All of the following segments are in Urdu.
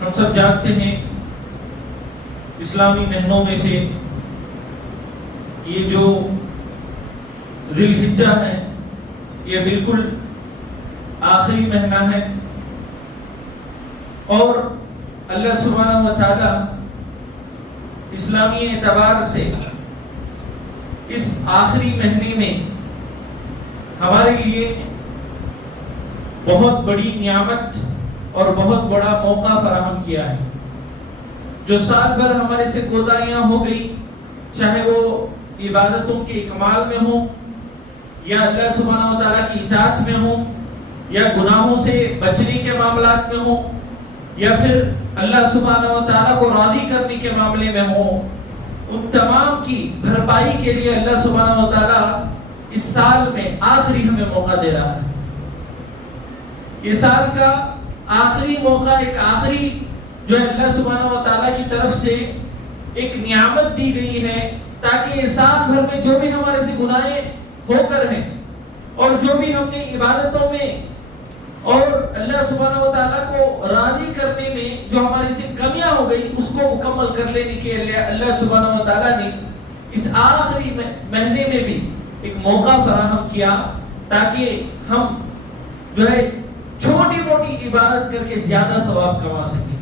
ہم سب جانتے ہیں اسلامی مہینوں میں سے یہ جو ذی الحجہ ہے یہ بالکل آخری مہینہ ہے، اور اللہ سبحانہ و تعالی اسلامی اعتبار سے اس آخری مہینے میں ہمارے لیے بہت بڑی نعمت اور بہت بڑا موقع فراہم کیا ہے۔ جو سال بھر ہمارے سے کوتاہیاں ہو گئی، چاہے وہ عبادتوں کے اکمال میں ہوں یا اللہ سبحانہ و تعالیٰ کی اطاعت میں ہوں یا گناہوں سے بچنے کے معاملات میں ہوں یا پھر اللہ سبحانہ و تعالیٰ کو راضی کرنے کے معاملے میں ہوں، ان تمام کی بھرپائی کے لیے اللہ سبحانہ و تعالیٰ اس سال میں آخری ہمیں موقع دے رہا ہے۔ یہ سال کا آخری موقع، ایک آخری جو ہے اللہ سبحانہ و تعالیٰ کی طرف سے ایک نعمت دی گئی ہے، تاکہ یہ سال بھر میں جو بھی ہمارے سے گناہیں ہو کر ہیں اور جو بھی ہم نے عبادتوں میں اور اللہ سبحانہ و تعالیٰ کو راضی کرنے میں جو ہماری سے کمیاں ہو گئی اس کو مکمل کر لینے کے لیے اللہ سبحانہ و تعالیٰ نے اس آخری مہینے میں بھی ایک موقع فراہم کیا، تاکہ ہم جو ہے چھوٹی موٹی عبادت کر کے زیادہ ثواب کما سکیں،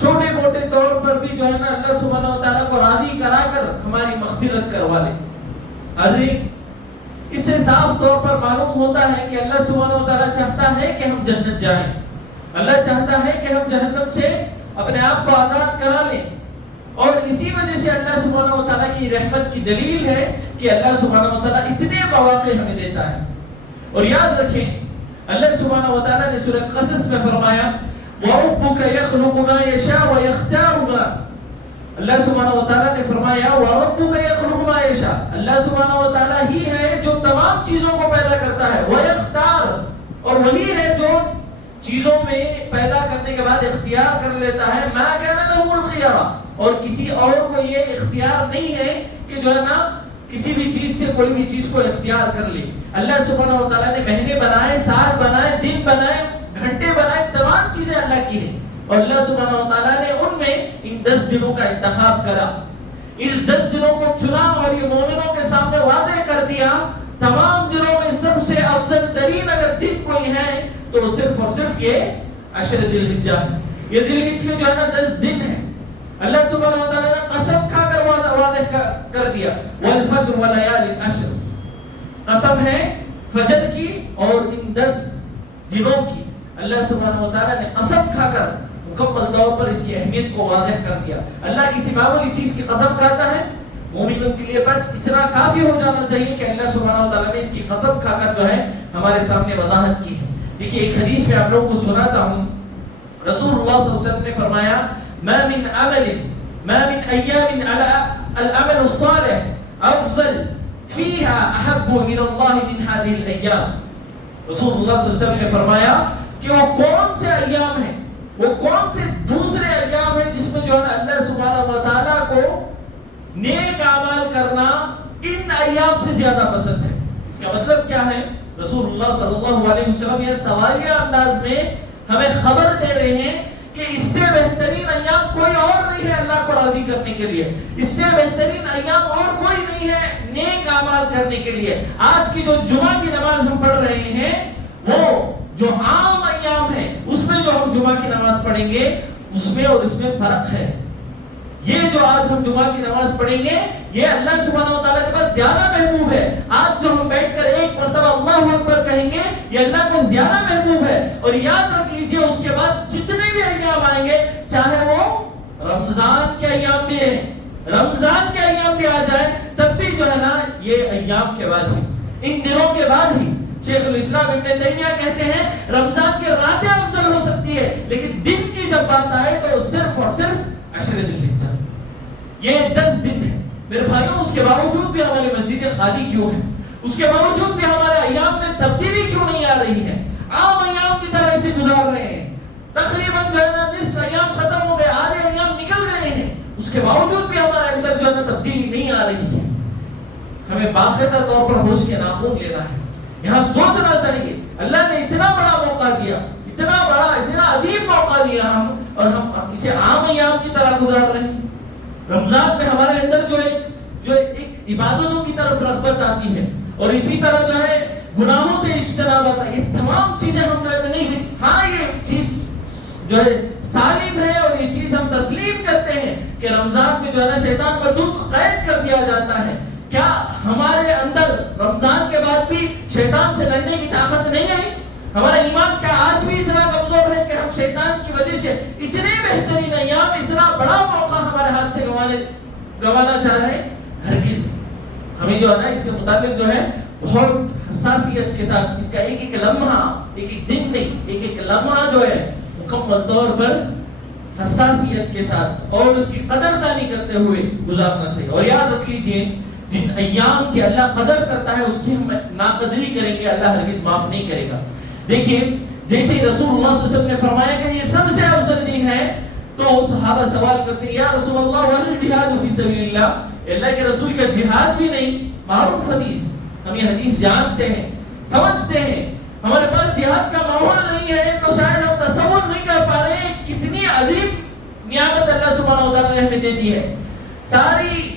چھوٹے موٹے طور پر بھی جو ہے نا اللہ سبحانہ و تعالیٰ کو راضی کرا کر ہماری مغفرت کروا لیں۔ حاضرین، اس سے صاف طور پر معلوم ہوتا ہے کہ اللہ سبحانہ و تعالیٰ چاہتا ہے کہ ہم جنت جائیں، اللہ چاہتا ہے کہ ہم جہنم سے اپنے آپ کو آزاد کرا لیں، اور اسی وجہ سے اللہ سبحانہ و تعالیٰ کی رحمت کی دلیل ہے کہ اللہ سبحانہ و تعالیٰ اتنے مواقع ہمیں دیتا ہے۔ اور یاد رکھیں، اللہ سبحانہ و تعالیٰ نے سورہ قصص میں فرمایا وَرَبُّكَ يَخْلُقُ مَا يَشَاءُ وَيَخْتَارُ مَا، اللہ سبحانہ و تعالیٰ نے فرمایا وَرَبُّكَ يَخْلُقُ مَا يَشَاءُ، اللہ سبحانہ و تعالیٰ ہی ہے جو تمام چیزوں کو پیدا کرتا ہے، وَيَخْتَارُ، اور وہی ہے جو چیزوں میں پیدا کرنے کے بعد اختیار کر لیتا ہے، مَا كَانَ لَهُمُ الْخِيَارَةُ، اور کسی اور کو یہ اختیار نہیں ہے کہ جو ہے نا کسی بھی چیز سے کوئی بھی چیز کو اختیار کر لے۔ اللہ سبحانہ و تعالیٰ نے مہینے بنائے، سال بنائے، دن بنائے، گھنٹے بنائے، تمام چیزیں اللہ کی ہیں، اور اللہ سبحانہ و تعالیٰ نے ان میں ان 10 دنوں کا انتخاب کرا، اس 10 دنوں کو چنا اور یہ مومنوں کے سامنے واضح کر دیا تمام دنوں میں سب سے افضل ترین اگر دن کوئی ہے تو صرف اور صرف یہ عشر ذی الحجہ ہے۔ یہ ذی الحجہ کے جو ہے نا 10 دن ہے، اللہ سبحانہ و تعالیٰ نے قسم کھا کر واضح کر دیا والفجر ولیال عشر، قسم ہے فجر کی اور ان 10 دنوں کی، اللہ سبحانہ و تعالیٰ نے قسم کھا کر مکمل طور پر اس کی اہمیت کو واضح کر دیا۔ اللہ کسی معمولی چیز کی قسم کھاتا ہے، مومنوں کے لیے بس اتنا کافی ہو جانا چاہیے کہ اللہ سبحانہ و تعالیٰ نے اس کی قسم کھا کر جو ہے ہمارے سامنے وضاحت کی ہے۔ دیکھیے ایک حدیث میں آپ لوگوں کو سناتا ہوں، رسول اللہ صلی اللہ علیہ وسلم نے فرمایا ما من عمل ما من ایام العمل الصالح افضل فيها احب الى الله من هذه الايام، رسول اللہ صلی اللہ علیہ وسلم نے فرمایا کہ وہ کون سے ایام ہیں، وہ کون سے دوسرے ایام ہیں جس میں جو ہے اللہ سبحانہ و تعالیٰ کو نیک اعمال کرنا ان ایام سے زیادہ پسند ہے۔ اس کا مطلب کیا ہے؟ رسول اللہ صلی اللہ علیہ وسلم یہ سوالیہ انداز میں ہمیں خبر دے رہے ہیں کہ اس سے بہترین ایام کوئی اور نہیں ہے اللہ کو راضی کرنے کے لیے، اس سے بہترین ایام اور کوئی نہیں ہے نیک اعمال کرنے کے لیے۔ آج کی جو جمعہ کی نماز ہم پڑھ رہے ہیں وہ جو عام ایام ہے اس میں جو ہم جمعہ کی نماز پڑھیں گے اس میں اور اس میں فرق ہے۔ یہ جو آج ہم جمعہ کی نماز پڑھیں گے یہ اللہ سبحانہ و تعالیٰ کے پاس زیادہ محبوب ہے۔ آج جو ہم بیٹھ کر ایک مرتبہ اللہ اکبر کہیں گے یہ اللہ کو زیادہ محبوب ہے۔ اور یاد رکھ لیجیے اس کے بعد جتنے بھی ایام آئیں گے، چاہے وہ رمضان کے ایام بھی ہیں، رمضان کے ایام بھی آ جائے تب بھی جو ہے نا یہ ایام کے بعد ہی، ان دنوں کے بعد ہی۔ شیخ الاسلام ابن تیمیہ کہتے ہیں رمضان کی راتیں افضل ہو سکتی ہے لیکن دن کی جب بات آئے تو صرف اور صرف عشر ذی الحجہ، یہ 10 دن ہے۔ میرے بھائیوں اس کے باوجود بھی ہماری مسجدیں خالی کیوں ہیں؟ اس کے باوجود بھی ہمارے ایام میں تبدیلی کیوں نہیں آ رہی ہے؟ عام ایام کی طرح اسے گزار رہے ہیں، تقریباً جو ہے نا نصف ایام ختم ہو گئے، آدھے ایام نکل رہے ہیں، اس کے باوجود بھی ہمارے اندر جو ہے نا تبدیلی نہیں آ رہی ہے۔ ہمیں باقاعدہ طور پر ہوش کے ناخن لینا ہے، یہاں سوچنا چاہیے اللہ نے اتنا بڑا موقع دیا، اتنا بڑا اتنا عظیم موقع دیا اور ہم اسے عام ایام کی طرح گزار رہے ہیں. رمضان میں ہمارے اندر جو ایک عبادتوں کی طرف رغبت آتی ہے اور اسی طرح جو ہے گناہوں سے اجتناب آتا ہے. یہ تمام چیزیں ہم نہیں ہیں. ہاں یہ چیز جو ہے سالم ہے اور یہ چیز ہم تسلیم کرتے ہیں کہ رمضان میں جو ہے نا شیطان کا دل کو قید کر دیا جاتا ہے. کیا ہمارے اندر رمضان کے بعد بھی شیطان سے لڑنے کی طاقت نہیں آئی؟ ہمارا ایمان کیا آج بھی اتنا کمزور ہے کہ ہم شیطان کی وجہ سے اتنے بہترین ایام، اتنا بڑا موقع ہمارے ہاتھ سے گوانا چاہ رہے ہیں؟ ہرگز نہیں. ہمیں جو ہے نا اس سے متعلق جو ہے بہت حساسیت کے ساتھ اس کا ایک ایک لمحہ، ایک ایک دن نہیں، ایک ایک لمحہ جو ہے مکمل طور پر حساسیت کے ساتھ اور اس کی قدردانی کرتے ہوئے گزارنا چاہیے. اور یاد رکھ لیجئے جن ایام کی اللہ قدر کرتا ہے اس کی ہم ناقدری کریں گے اللہ ہرگز معاف نہیں کرے گا. دیکھیے جیسے رسول اللہ صلی اللہ علیہ وسلم نے فرمایا کہ یہ سب سے افضل دن ہے تو صحابہ سوال کرتے ہیں یا رسول اللہ وہل جہاد فی سبیل اللہ، اللہ کے رسول کا جہاد بھی نہیں؟ معروف حدیث، ہم یہ حدیث جانتے ہیں، سمجھتے ہیں، ہمارے پاس جہاد کا ماحول نہیں ہے تو شاید ہم تصور نہیں کر پا رہے ہیں کتنی عظیم نعمت اللہ سبحانہ و تعالی نے ہمیں دے دی ہے. ساری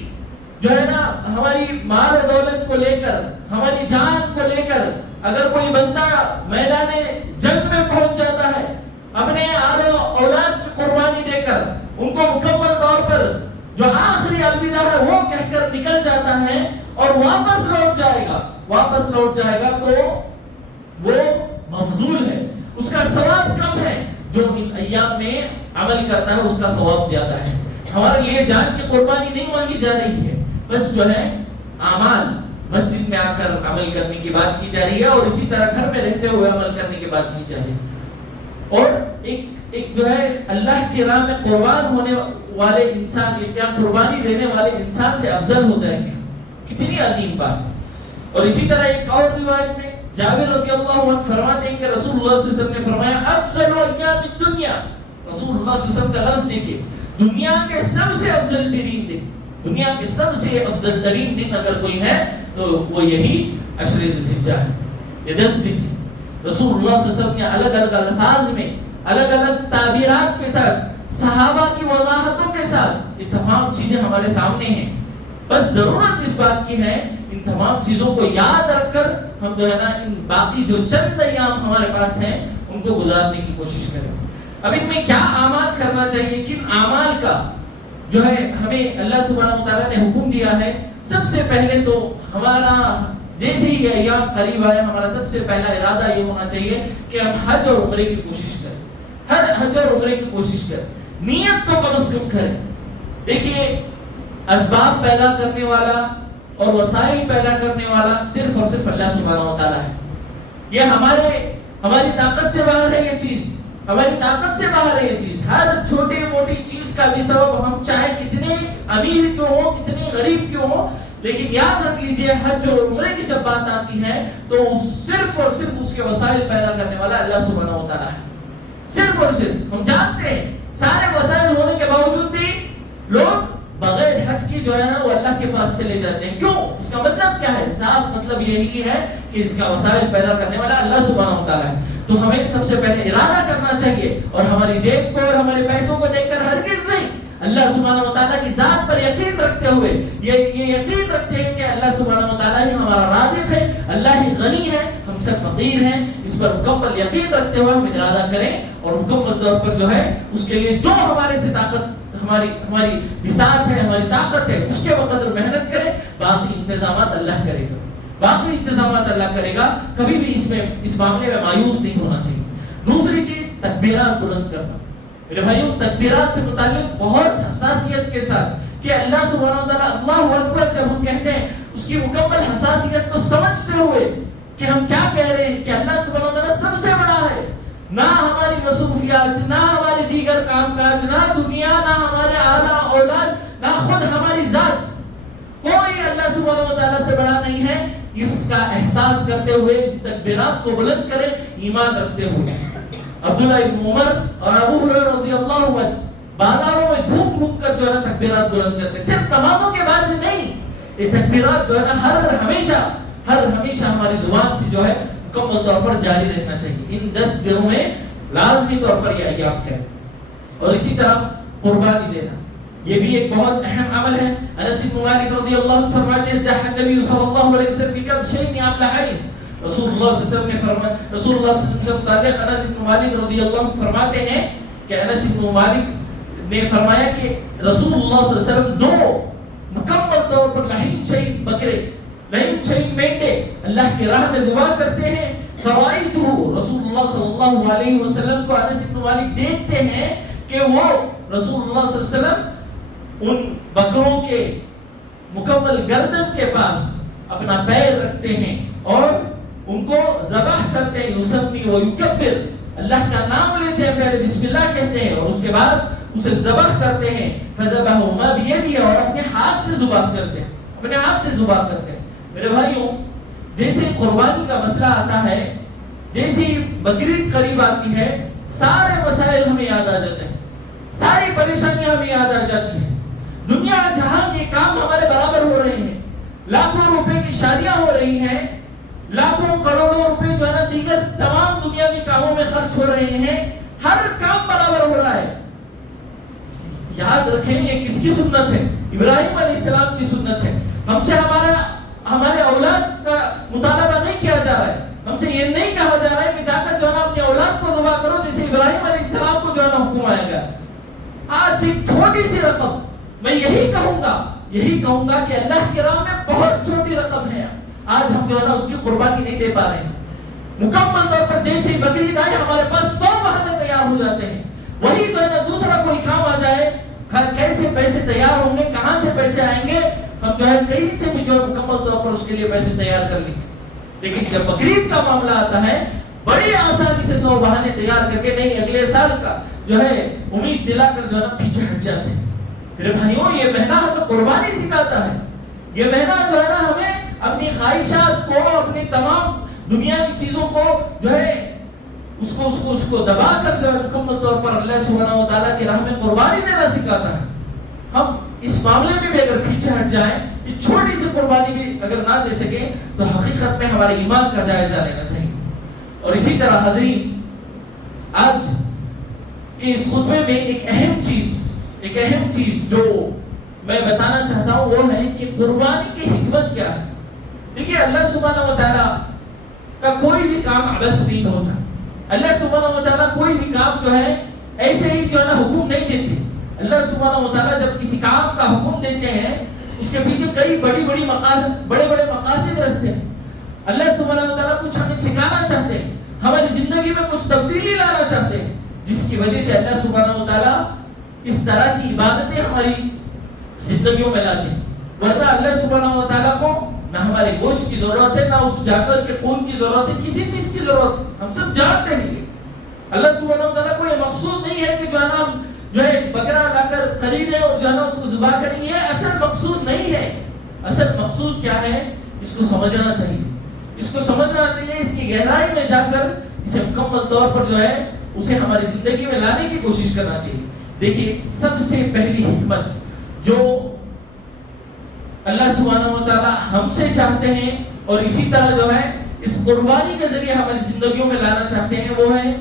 جو ہے نا ہماری مال و دولت کو لے کر، ہماری جان کو لے کر اگر کوئی بندہ میدان جنگ میں پہنچ جاتا ہے، اپنے آل و اولاد کی قربانی دے کر ان کو مکمل طور پر جو آخری الوداع ہے وہ کہہ کر نکل جاتا ہے اور واپس لوٹ جائے گا تو وہ مفضول ہے، اس کا ثواب کم ہے. جو ان ایام میں عمل کرتا ہے اس کا ثواب زیادہ ہے. ہمارے لیے جان کی قربانی نہیں مانگی جا رہی ہے، بس جو ہے اعمال مسجد میں آ کر عمل کرنے کی بات کی جا رہی ہے اور اسی طرح گھر میں رہتے ہوئے عمل کرنے کی بات کی جا رہی ہے. اور ایک جو ہے اللہ کی راہ میں قربان ہونے والے انسان یا قربانی دینے والے انسان سے افضل ہو جائیں گے، کتنی عظیم بات ہے. اور اسی طرح ایک اور روایت میں جابر رضی اللہ عنہ فرماتے ہیں کہ رسول اللہ صلی اللہ علیہ وسلم نے فرمایا افضل ایام الدنیا، رسول اللہ صلی اللہ علیہ وسلم کا لفظ دیکھیے، دنیا کے سب سے افضل ترین دن، دنیا کے سب سے افضل ترین دن اگر کوئی ہے تو وہ یہی عشر ذی الحجہ ہے. یہ 10 دن ہے. رسول اللہ صلی اللہ علیہ وسلم نے الگ الگ الفاظ میں الگ الگ تعبیرات کے ساتھ صحابہ کی وضاحتوں کے ساتھ یہ تمام چیزیں ہمارے سامنے ہیں. بس ضرورت اس بات کی ہے ان تمام چیزوں کو یاد رکھ کر ہم جو ہے نا ان باقی جو چند ایام ہمارے پاس ہیں ان کو گزارنے کی کوشش کریں. اب ان میں کیا اعمال کرنا چاہیے، کن اعمال کا جو ہے ہمیں اللہ سبحانہ وتعالی نے حکم دیا ہے. سب سے پہلے تو ہمارا جیسے ہی یہ ایام قریب آئے ہمارا سب سے پہلا ارادہ یہ ہونا چاہیے کہ ہم حج اور عمرے کی کوشش کریں. حج اور عمرے کی کوشش کریں، نیت تو کم از کم کریں. دیکھیے اسباب پیدا کرنے والا اور وسائل پیدا کرنے والا صرف اور صرف اللہ سبحانہ و تعالی ہے. یہ ہماری طاقت سے باہر ہے، یہ چیز ہماری طاقت سے باہر ہے. یہ چیز ہر چھوٹی موٹی چیز کا بھی سبب ہم چاہے کتنے امیر کیوں ہو، کتنے غریب کیوں ہو، لیکن یاد رکھ لیجئے حج اور عمرے کی جب بات آتی ہے تو صرف اور صرف اس کے وسائل پیدا کرنے والا اللہ سبحانہ و تعالی ہے. صرف اور صرف ہم جانتے ہیں سارے وسائل ہونے کے باوجود بھی لوگ بغیر حج کی جو ہے نا وہ اللہ کے پاس چلے جاتے ہیں. کیوں؟ اس کا مطلب کیا ہے؟ صاف مطلب یہی ہے کہ اس کا وسائل پیدا کرنے والا اللہ سبحانہ و تعالی ہے. تو ہمیں سب سے پہلے ارادہ کرنا چاہیے اور ہماری جیب کو اور ہمارے پیسوں کو دیکھ کر ہرگز نہیں، اللہ سبحانہ و تعالیٰ کی ذات پر یقین رکھتے ہوئے یہ یقین رکھتے ہیں کہ اللہ سبحانہ و تعالیٰ ہی ہمارا رازق ہے، اللہ ہی غنی ہے، ہم سب فقیر ہیں. اس پر مکمل یقین رکھتے ہوئے ہم ارادہ کریں اور مکمل طور پر جو ہے اس کے لیے جو ہمارے سے طاقت ہماری بساط ہے، ہماری طاقت ہے، اس کے بقدر محنت کریں. باقی انتظامات اللہ کرے گا. کبھی بھی اس معاملے میں مایوس نہیں ہونا چاہیے. دوسری چیز تکبیرات بلند کرنا. میرے بھائیوں تکبیرات سے متعلق بہت حساسیت کے ساتھ کہ اللہ سبحانہ و تعالیٰ اللہ اکبر جب ہم کہتے ہیں اس کی مکمل حساسیت کو سمجھتے ہوئے کہ ہم کیا کہہ رہے ہیں کہ اللہ سبحانہ و تعالیٰ سب سے بڑا ہے. نہ ہماری مصروفیات، نہ ہمارے دیگر کام کاج، نہ دنیا، نہ ہمارے اعلیٰ اولاد، نہ خود ہماری ذات، کوئی اللہ سبحانہ و تعالیٰ سے بڑا نہیں ہے. اس کا احساس کرتے ہوئے تکبیرات کو بلند کریں ایمان رکھتے ہوئے. عبداللہ ابن عمر اور ابو ہریرہ رضی اللہ عنہ بازاروں میں گھوم گھوم کر جو ہے نا تکبیرات بلند کرتے. صرف نمازوں کے بعد نہیں، یہ تکبیرات جو ہے نا ہر ہمیشہ ہماری زبان سے جو ہے مکمل طور پر جاری رہنا چاہیے. ان 10 دنوں میں لازمی طور پر یہ ایام کریں. اور اسی طرح قربانی دینا، یہ بھی ایک بہت اہم عمل ہے۔ انس بن مالک رضی اللہ عنہ فرماتے ہیں جاء النبی صلی اللہ علیہ وسلم بکبشین املحین، رسول اللہ صلی اللہ علیہ وسلم نے فرمایا، رسول اللہ صلی اللہ علیہ وسلم متعلق انس بن مالک رضی اللہ عنہ فرماتے ہیں کہ انس بن مالک نے فرمایا کہ رسول اللہ صلی اللہ علیہ وسلم دو مکمل طور پر لحیم شہید بکرے، لحیم شہید مینڈے اللہ کی راہ میں ذبح کرتے ہیں۔ فرائیتہ، رسول اللہ صلی اللہ علیہ وسلم کو انس بن مالک دیکھتے ہیں کہ وہ رسول اللہ صلی اللہ علیہ وسلم ان بکروں کے مکمل گردن کے پاس اپنا پیر رکھتے ہیں اور ان کو ذبح کرتے ہیں، یسمی و یکبر، اللہ کا نام لیتے ہیں، پہلے بسم اللہ کہتے ہیں اور اس کے بعد اسے ذبح کرتے ہیں۔ فذبحهما بيده، اور اپنے ہاتھ سے ذبح کرتے ہیں، اپنے ہاتھ سے ذبح کرتے ہیں۔ میرے بھائیوں، جیسے قربانی کا مسئلہ آتا ہے، جیسے بقرعید قریب آتی ہے، سارے مسائل ہمیں یاد آ جاتے ہیں، ساری پریشانیاں ہمیں یاد آ جاتی ہیں۔ دنیا جہاں کے کام ہمارے برابر ہو رہے ہیں، لاکھوں روپے کی شادیاں ہو رہی ہیں، لاکھوں کروڑوں روپے جو ہے نا دیگر تمام دنیا کے کاموں میں خرچ ہو رہے ہیں، ہر کام برابر ہو رہا ہے۔ یاد رکھیں یہ کس کی سنت ہے؟ ابراہیم علیہ السلام کی سنت ہے۔ ہم سے ہمارے اولاد کا مطالبہ نہیں کیا جا رہا ہے، ہم سے یہ نہیں کہا جا رہا ہے کہ جا کر جو ہے نا اپنے اولاد کو ذبح کرو جیسے ابراہیم علیہ السلام کو جو ہے نا حکم آیا گیا۔ آج ایک چھوٹی سی رقم، میں یہی کہوں گا کہ اللہ کی راہ میں بہت چھوٹی رقم ہے، آج ہم جو ہے نا اس کی قربانی نہیں دے پا رہے ہیں۔ مکمل طور پر جیسے ہی بقرعید آئے ہمارے پاس 100 بہانے تیار ہو جاتے ہیں، وہی جو ہے نا دوسرا کوئی کام آ جائے، کیسے پیسے تیار ہوں گے، کہاں سے پیسے آئیں گے، ہم جو ہے کہیں سے بھی جو ہے مکمل طور پر اس کے لیے پیسے تیار کر لیں گے۔ لیکن جب بقرعید کا معاملہ آتا ہے، بڑی آسانی سے 100 بہانے تیار کر کے نہیں اگلے سال کا جو ہے امید دلا کر جو ہے نا پیچھے ہٹ جاتے ہیں۔ میرے بھائیوں، یہ مہینہ ہمیں قربانی سکھاتا ہے، یہ مہینہ جو ہے نا ہمیں اپنی خواہشات کو، اپنی تمام دنیا کی چیزوں کو جو ہے اس کو دبا کر جو ہے مکمل طور پر اللہ سبحانہ و تعالیٰ کی راہ میں قربانی دینا سکھاتا ہے۔ ہم اس معاملے میں بھی اگر پیچھے ہٹ جائیں، یہ چھوٹی سی قربانی بھی اگر نہ دے سکیں تو حقیقت میں ہمارے ایمان کا جائزہ لینا چاہیے۔ اور اسی طرح حضرین، آج کے اس خطبے میں ایک اہم چیز جو میں بتانا چاہتا ہوں وہ ہے کہ قربانی کی حکمت کیا ہے۔ دیکھیے، اللہ سبحانہ و تعالیٰ کا کوئی بھی کام عبث نہیں ہوتا۔ اللہ سبحانہ و تعالیٰ کوئی بھی کام جو ہے ایسے ہی جو ہے نا حکم نہیں دیتے۔ اللہ سبحانہ و تعالیٰ جب کسی کام کا حکم دیتے ہیں اس کے پیچھے کئی بڑے مقاصد رکھتے ہیں۔ اللہ سبحانہ و تعالیٰ کچھ ہمیں سکھانا چاہتے ہیں، ہماری زندگی میں کچھ تبدیلی لانا چاہتے ہیں، جس کی وجہ سے اللہ سبحانہ و تعالیٰ اس طرح کی عبادتیں ہماری زندگیوں میں لاتے ہیں۔ ورنہ اللہ سبحانہ و تعالیٰ کو نہ ہمارے گوشت کی ضرورت ہے، نہ اس جانور کے خون کی ضرورت ہے، کسی چیز کی ضرورت ہے، ہم سب جانتے ہیں۔ اللہ سبحانہ و تعالیٰ کو یہ مقصود نہیں ہے کہ جو ہے نا ہم جو ہے بکرا لا کر خریدیں اور جو ہے نا اس کو ذبح کریں، یہ اصل مقصود نہیں ہے۔ اصل مقصود کیا ہے، اس کو سمجھنا چاہیے، اس کی گہرائی میں جا کر اسے مکمل طور پر جو ہے اسے ہماری زندگی میں لانے کی کوشش کرنا چاہیے۔ دیکھیے، سب سے پہلی حکمت جو اللہ سبحانہ و تعالیٰ ہم سے چاہتے ہیں اور اسی طرح جو ہے اس قربانی کے ذریعے ہماری زندگیوں میں لانا چاہتے ہیں، وہ ہے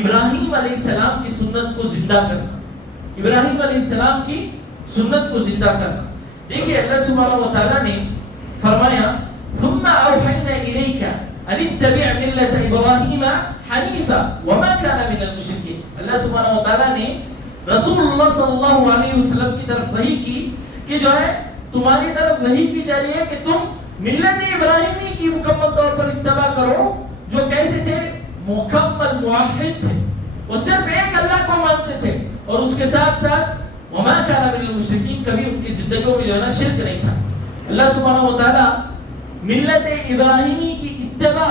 ابراہیم علیہ السلام کی سنت کو زندہ کرنا۔ ابراہیم علیہ السلام کی سنت کو زندہ کرنا۔ دیکھیے، اللہ سبحانہ و تعالیٰ نے فرمایا ثم اوحینا الیک ان اتبع ملت ابراہیم حنیفا وما کان من المشرکین۔ اللہ سبحانہ و تعالیٰ نے رسول اللہ صلی اللہ علیہ وسلم کی طرف وحی کی کہ جو ہے تمہاری طرف وحی کی جا رہی ہے کہ تم ملت ابراہیمی کی مکمل طور پر اتباع کرو، جو کیسے تھے، مکمل موحد تھے، وہ صرف ایک اللہ کو مانتے تھے، اور اس کے ساتھ ساتھ وما کان من المشرکین، کبھی ان کی زندگیوں میں جو ہے نا شرک نہیں تھا۔ اللہ سبحانہ و تعالیٰ ملت ابراہیمی کی اتباع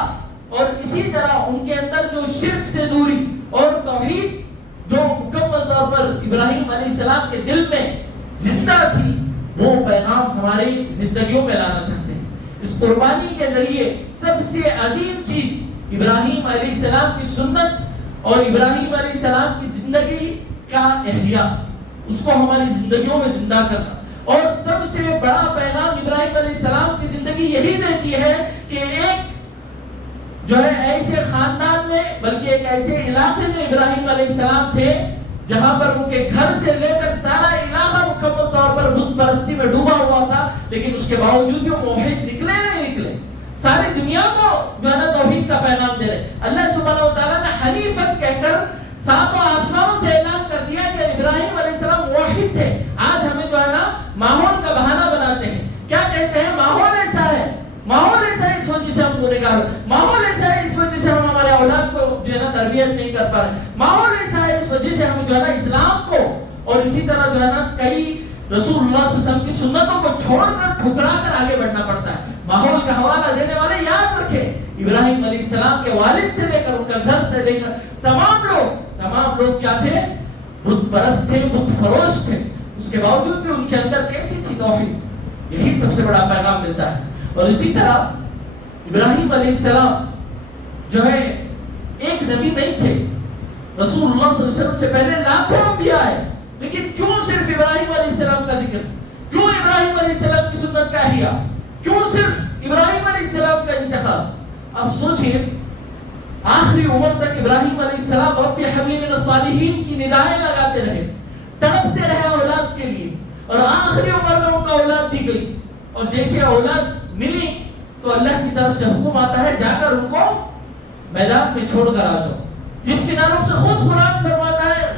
اور اسی طرح ان کے اندر جو شرک سے دوری اور توحید جو مکمل طور پر ابراہیم علیہ السلام کے دل میں زندہ تھی، وہ پیغام ہماری زندگیوں میں لانا چاہتے ہیں۔ اس قربانی کے ذریعے سب سے عظیم چیز ابراہیم علیہ السلام کی سنت اور ابراہیم علیہ السلام کی زندگی کا احیاء، اس کو ہماری زندگیوں میں زندہ کرنا۔ اور سب سے بڑا پیغام ابراہیم علیہ السلام کی زندگی یہی دیتی ہے کہ ایک جو ہے ایسے خاندان میں، بلکہ ایک ایسے علاقے میں ابراہیم علیہ السلام تھے جہاں پر ان کے گھر سے لے کر سارا علاقہ مکمل طور پر بت پرستی میں ڈوبا ہوا تھا، لیکن اس کے باوجود بھی وہ موحد نکلے نہیں نکلے، ساری دنیا کو جو ہے نا توحید کا پیغام دے رہے۔ اللہ سبحانہ و تعالیٰ نے حنیفت کہہ کر ساتوں آسمانوں سے اعلان کر دیا کہ ابراہیم علیہ السلام موحد تھے۔ آج ہمیں جو ہے نا ماحول کا بہانہ بناتے ہیں، کیا کہتے ہیں ماحول ایسا ہے، ماحول ایسا ہے اس وجہ سے ہم گنہگار، ماحول ایسا ہے اس وجہ سے ہم ہمارے اولاد کو جو ہے نا تربیت نہیں کر پا رہے، ماحول ایسا ہے اس وجہ سے ہم جو ہے نا اسلام کو اور اسی طرح جو ہے نا کئی رسول اللہ صلی اللہ علیہ وسلم کی سنتوں کو چھوڑ کر ٹھکرا کر آگے بڑھنا پڑتا ہے۔ ماحول کا حوالہ دینے والے یاد رکھیں، ابراہیم علیہ السلام کے والد سے لے کر ان کا گھر سے لے کر تمام لوگ کیا تھے؟ بت پرست تھے، بت فروش تھے، اس کے باوجود بھی ان کے اندر کیسی تھی توحید، یہی سب سے بڑا پیغام ملتا ہے۔ اور اسی طرح ابراہیم علیہ السلام جو ہے ایک نبی نہیں تھے، رسول اللہ صلی اللہ علیہ وسلم سے پہلے لاکھوں انبیاء آئے، لیکن کیوں صرف ابراہیم علیہ السلام کا ذکر، کیوں ابراہیم علیہ السلام کی سنت کا احیاء، کیوں صرف ابراہیم علیہ السلام کا انتخاب؟ اب سوچئے آخری عمر تک ابراہیم علیہ السلام رب حبیب الصالحین کی ندائیں لگاتے رہے، تڑپتے رہے اولاد کے لیے، اور آخری عمر میں ان کا اولاد دی گئی، اور جیسے اولاد ملی تو اللہ کی طرف سے حکم آتا ہے جا کر ان کو میدان میں چھوڑ کر آ جاؤ، جس کے نام سے خود قرآن فرماتا ہے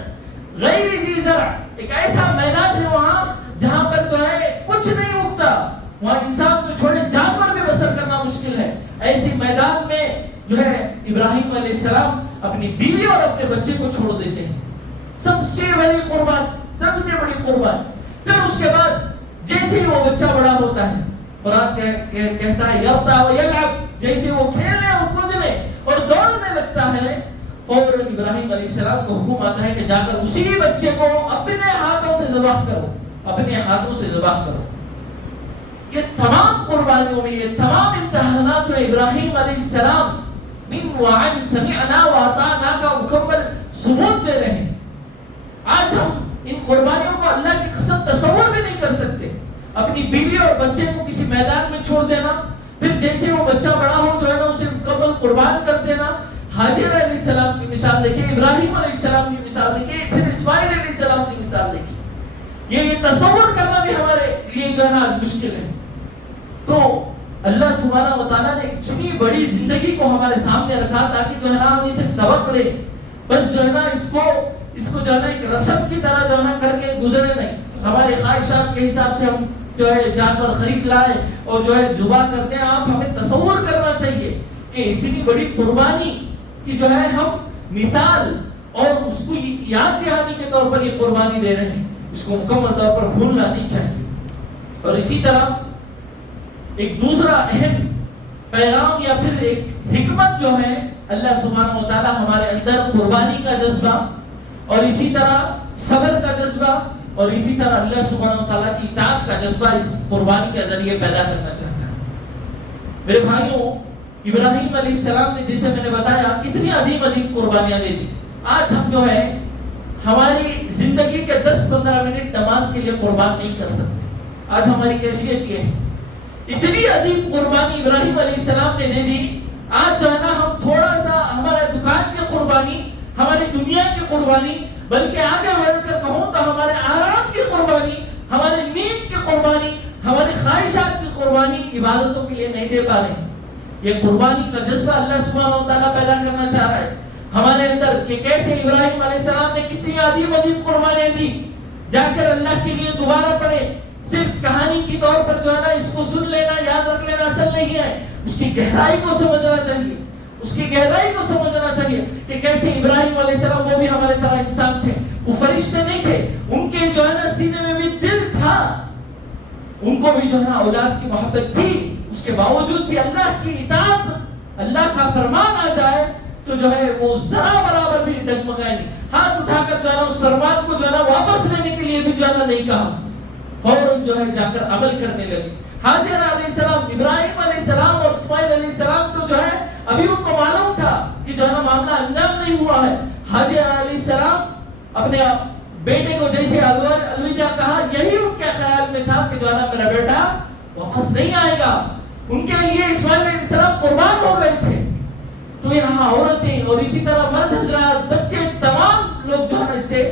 غیر ذی زرع، ایک ایسا میدان ہے وہاں جہاں پر جو ہے کچھ نہیں اگتا، وہاں انسان تو چھوڑے جانور بھی بسر کرنا مشکل ہے، ایسی میدان میں جو ہے ابراہیم علیہ السلام اپنی بیوی اور اپنے بچے کو چھوڑ دیتے ہیں، سب سے بڑی قربان، سب سے بڑی قربان۔ پھر اس کے بعد جیسے ہی وہ بچہ بڑا ہوتا ہے، قرآن کہتا ہے یرتع و یلعب، جیسے وہ کھیلنے اور کودنے اور دوڑنے لگتا ہے، فوراً ابراہیم علیہ السلام کو حکم آتا ہے کہ جا کر اسی بچے کو اپنے ہاتھوں سے ذبح کرو، اپنے ہاتھوں سے ذبح کرو۔ یہ تمام قربانیوں میں، یہ تمام امتحانات میں ابراہیم علیہ السلام من وعن سمعنا واطعنا کا مکمل ثبوت دے رہے ہیں۔ آج ہم ان قربانیوں کو اللہ کی قسم تصور بھی نہیں کر سکتے، اپنی بیوی اور بچے کو کسی میدان میں چھوڑ دینا، پھر جیسے وہ بچہ بڑا ہو جو ہے نا اسے مکمل قربان کر دینا۔ حاجر علیہ السلام کی مثال دیکھیں، ابراہیم علیہ السلام کی مثال دیکھیں، پھر اسماعیل علیہ السلام کی مثال دیکھیں، یہ تصور کرنا بھی ہمارے لیے جو ہے نا مشکل ہے۔ تو اللہ سبحانہ و تعالیٰ نے اتنی بڑی زندگی کو ہمارے سامنے رکھا تاکہ جو ہے نا ہم اسے سبق لیں، بس جو ہے نا اس کو جو ہے نا ایک رسم کی طرح جو ہے نا کر کے گزرے نہیں، ہمارے خواہشات کے حساب سے ہم جو ہے جانور خرید لائے اور جو ہے ذبح کرتے ہیں۔ آپ ہمیں تصور کرنا چاہیے کہ اتنی بڑی قربانی کی جو ہے ہم مثال اور اس کو یاد دہانی کے طور پر یہ قربانی دے رہے ہیں، اس کو مکمل طور پر بھولنا نہیں چاہیے۔ اور اسی طرح ایک دوسرا اہم پیغام یا پھر ایک حکمت جو ہے، اللہ سبحانہ و تعالیٰ ہمارے اندر قربانی کا جذبہ اور اسی طرح صبر کا جذبہ اور اسی طرح اللہ سبحانہ و تعالیٰ کی اطاعت کا جذبہ اس قربانی کے ذریعے پیدا کرنا چاہتا ہے۔ میرے بھائیوں، ابراہیم علیہ السلام نے جیسے میں نے بتایا کتنی عظیم قربانیاں دے دی۔ آج ہم جو ہے ہماری زندگی کے 10-15 منٹ نماز کے لیے قربان نہیں کر سکتے۔ آج ہماری کیفیت یہ ہے، اتنی عظیم قربانی ابراہیم علیہ السلام نے دے دی، آج جو ہے نا ہم تھوڑا سا ہمارے دکان کی قربانی، ہماری دنیا کی قربانی، بلکہ آگے بڑھ کر کہوں تو ہمارے آرام کی قربانی، ہماری نیند کی قربانی، ہماری خواہشات کی قربانی عبادتوں کے لیے نہیں دے پا رہے ہیں۔ یہ قربانی کا جذبہ اللہ سبحانہ و تعالیٰ پیدا کرنا چاہ رہا ہے ہمارے اندر کہ کیسے ابراہیم علیہ السلام نے کتنی عظیم قربانیاں دی، جا کر اللہ کے لیے دوبارہ پڑھے۔ صرف کہانی کی طور پر جو ہے نا اس کو سن لینا، یاد رکھ لینا اصل نہیں ہے، اس کی گہرائی کو سمجھنا چاہیے، اس کی گہرائی کو سمجھنا چاہیے کہ کیسے ابراہیم علیہ السلام وہ بھی ہمارے طرح انسان تھے، وہ فرشتے نہیں تھے، ان کے جو ہے نا سینے میں بھی دل تھا، ان کو بھی جو ہے نا اولاد کی محبت تھی، اس کے باوجود بھی اللہ کی اطاعت، اللہ کا فرمان آ جائے تو جو ہے وہ ذرا برابر بھی ڈگمگائے نہیں، ہاتھ اٹھا کر جو ہے نا اس فرمان کو جو ہے نا واپس لینے کے لیے بھی جو ہے نا نہیں کہا، فوراً جو ہے جا کر عمل کرنے لگے۔ حاجر علیہ السلام، ابراہیم علیہ السلام اور اسماعیل علیہ السلام تو جو ہے ابھی ان کو معلوم تھا کہ جو ہے نا معاملہ انجام نہیں ہوا ہے۔ حاجر علیہ السلام اپنے بیٹے کو جیسے الوداع کہا، یہی ان کے خیال میں تھا کہ جو ہے نا میرا بیٹا واپس نہیں آئے گا، ان کے لیے اسماعیل علیہ السلام قربان ہو گئے تھے۔ تو یہاں عورتیں اور اسی طرح مرد حضرات، بچے، تمام لوگ جو ہے نا اس سے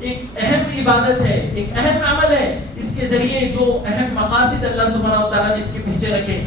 ایک اہم عبادت ہے، ایک اہم عمل ہے، اس کے ذریعے جو اہم مقاصد اللہ سبحانہ و تعالیٰ نے اس کے پیچھے رکھے